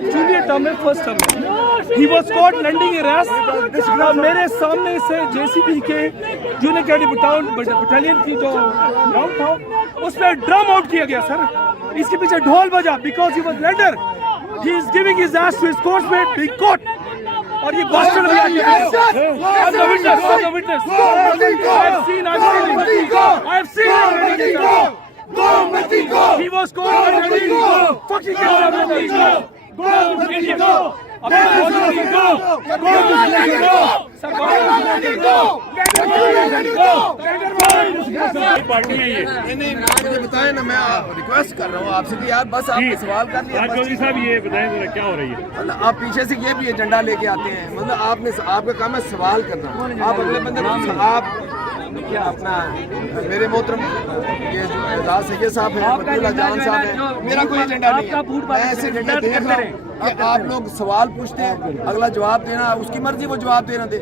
Junior term में first term में ही was caught landing a race. मेरे सामने से जेसीबी के जूनियर कैडेट बटालियन की जो ग्राउंड था उसमें ड्रम आउट किया गया सर। इसके पीछे ढोल बजा because he was lander. He is giving his ass to his coursemate being caught. और ये बॉस्टन में आके witness I have seen he was caught fucking party है ये। नहीं मुझे बताएं ना, मैं रिक्वेस्ट कर रहा हूँ आपसे कि यार बस आपने सवाल कर लिया। चौधरी साहब ये बताएं जरा क्या हो रही है। मतलब आप पीछे से ये भी एजेंडा लेके आते हैं, मतलब आपका काम है सवाल करना। आप अगले बंदे को आप क्या अपना मेरे मोहतरम ये जो एजाज सैयद साहब है, अब्दुल्ला जान साहब है, मेरा कोई एजेंडा नहीं है। मैं ऐसे एजेंडा देख रहा हूँ कि आप लोग सवाल पूछते हैं, अगला जवाब देना उसकी मर्जी, वो जवाब देना दे।